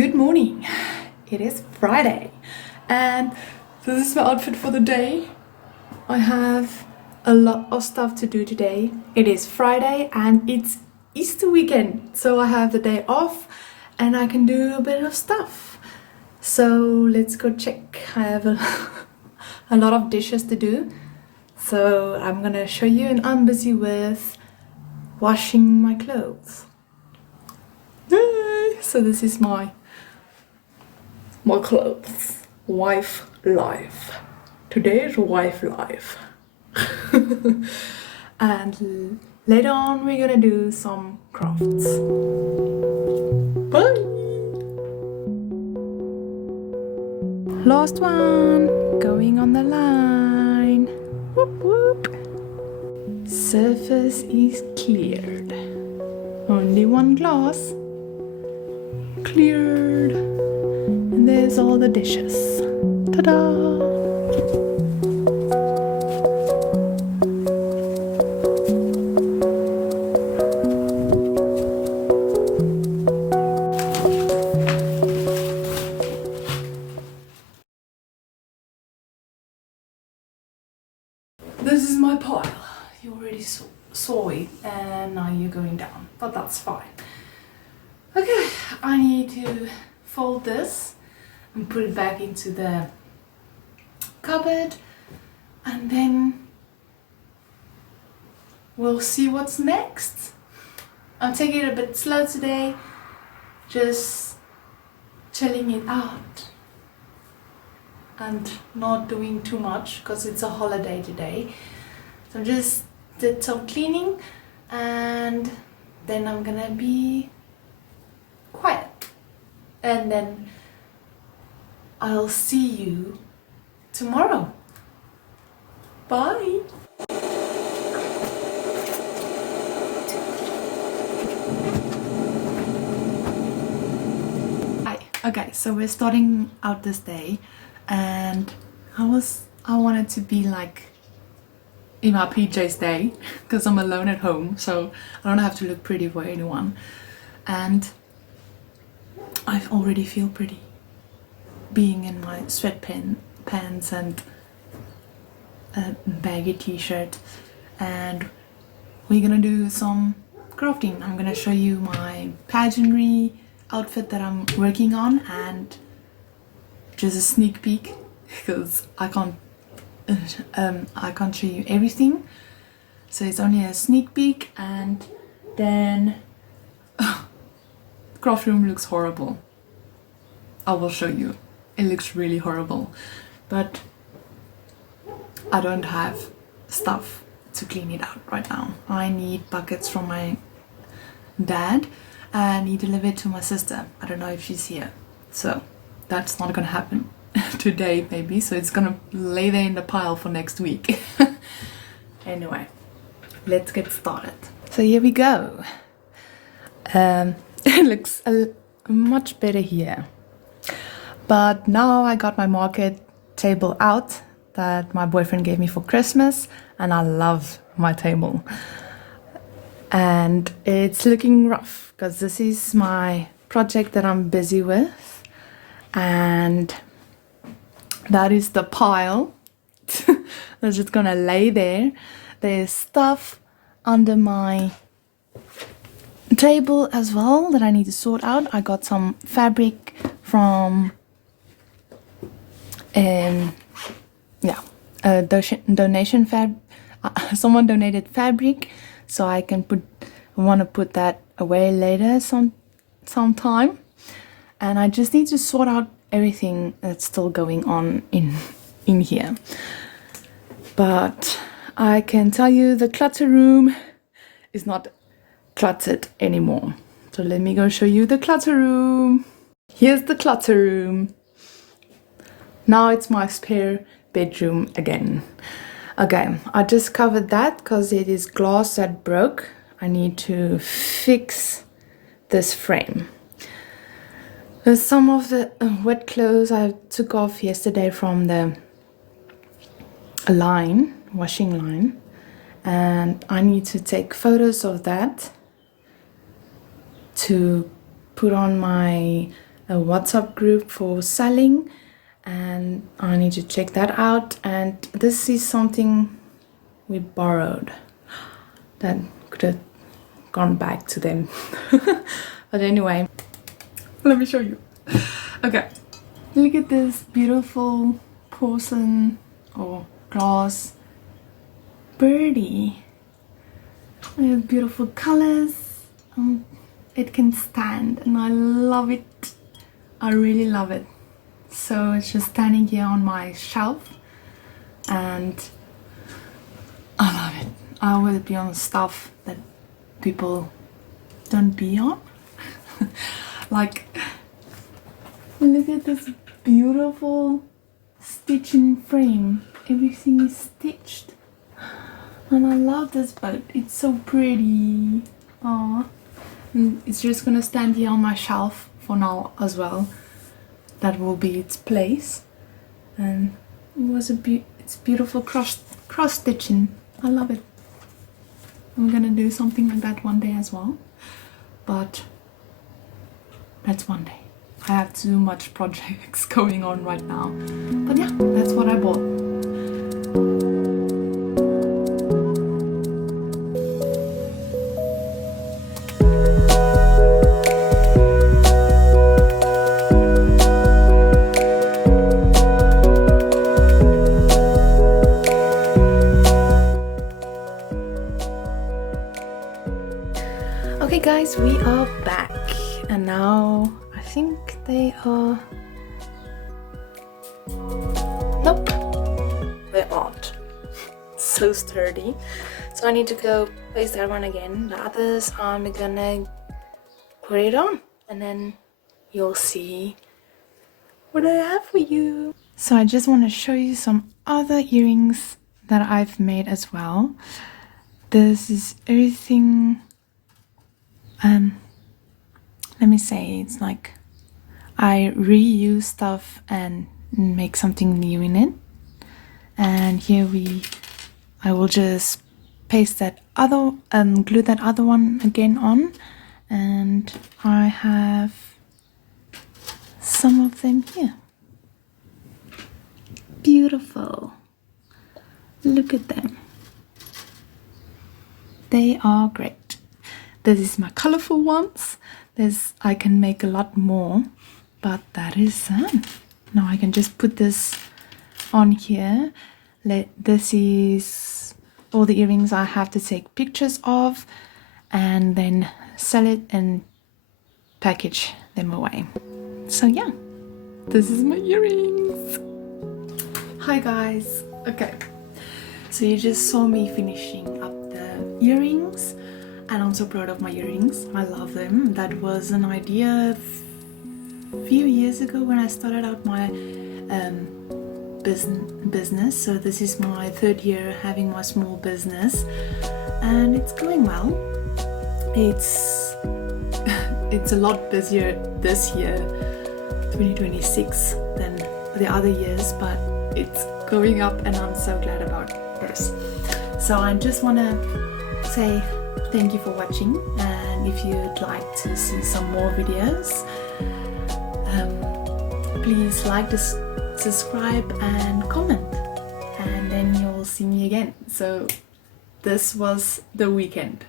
Good morning. It is Friday and this is my outfit for the day. I have a lot of stuff to do today. It is Friday and it's Easter weekend, so I have the day off and I can do a bit of stuff. So let's go check. I have a lot of dishes to do, so I'm gonna show you, and I'm busy with washing my clothes. Yay! So this is my clothes. Wife life. Today is wife life. And later on we're gonna do some crafts. Bye! Last one, going on the line. Whoop whoop. Surface is cleared. Only one glass. Cleared. And there's all the dishes. Ta-da! This is my pile. You already saw it and now you're going down, but that's fine. Okay, I need to fold this and put it back into the cupboard, and then we'll see what's next. I'm taking it a bit slow today, just chilling it out and not doing too much because it's a holiday today. So I just did some cleaning and then I'm gonna be quiet, and then I'll see you tomorrow. Bye. Hi. Okay, so we're starting out this day, and I wanted to be like in my PJs day because I'm alone at home, so I don't have to look pretty for anyone, and I already feel pretty being in my sweatpants and a baggy t-shirt. And we're gonna do some crafting. I'm gonna show you my pageantry outfit that I'm working on, and just a sneak peek because I can't show you everything, so it's only a sneak peek. And then the craft room looks horrible. I will show you. It looks really horrible, but I don't have stuff to clean it out right now. I need buckets from my dad and he delivered to my sister. I don't know if she's here, so that's not gonna happen today maybe, so it's gonna lay there in the pile for next week. Anyway, let's get started. So here we go. It looks much better here. But now I got my market table out that my boyfriend gave me for Christmas, and I love my table. And it's looking rough because this is my project that I'm busy with, and that is the pile that's just gonna lay there. There's stuff under my table as well that I need to sort out. I got some fabric from donation someone donated fabric, so I want to put that away later sometime. And I just need to sort out everything that's still going on in here. But I can tell you the clutter room is not cluttered anymore. So let me go show you the clutter room. Here's the clutter room. Now it's my spare bedroom again. Okay, I just covered that because it is glass that broke. I need to fix this frame. There's some of the wet clothes I took off yesterday from the washing line, and I need to take photos of that to put on my a WhatsApp group for selling, and I need to check that out. And this is something we borrowed that could have gone back to them. But anyway, let me show you. Okay, look at this beautiful porcelain or glass birdie with beautiful colors. It can stand and I love it. I really love it. So it's just standing here on my shelf and I love it. I will be on stuff that people don't be on. Like, look at this beautiful stitching frame. Everything is stitched. And I love this boat. It's so pretty. Aww. And it's just gonna stand here on my shelf for now as well. That will be its place. And it's beautiful cross stitching. I love it. I'm gonna do something like that one day as well. But that's one day. I have too much projects going on right now. But yeah, that's what I bought. Okay guys, we are back and now I think they are... Nope, they aren't. So sturdy. So I need to go place that one again. The others I'm gonna put it on and then you'll see what I have for you. So I just want to show you some other earrings that I've made as well. This is everything... let me say, it's like I reuse stuff and make something new in it. And here I will just paste that other, glue that other one again on. And I have some of them here. Beautiful. Look at them. They are great. This is my colorful ones. I can make a lot more, but that is now I can just put this on here. This is all the earrings I have to take pictures of and then sell it and package them away. So yeah, this is my earrings. Hi guys. Okay, so you just saw me finishing up the earrings. And I'm so proud of my earrings. I love them. That was an idea a few years ago when I started out my business. So this is my third year having my small business, and it's going well. It's a lot busier this year, 2026, than the other years, but it's going up, and I'm so glad about this. So I just want to say thank you for watching, and if you'd like to see some more videos, please like this, subscribe and comment, and then you'll see me again. So this was the weekend.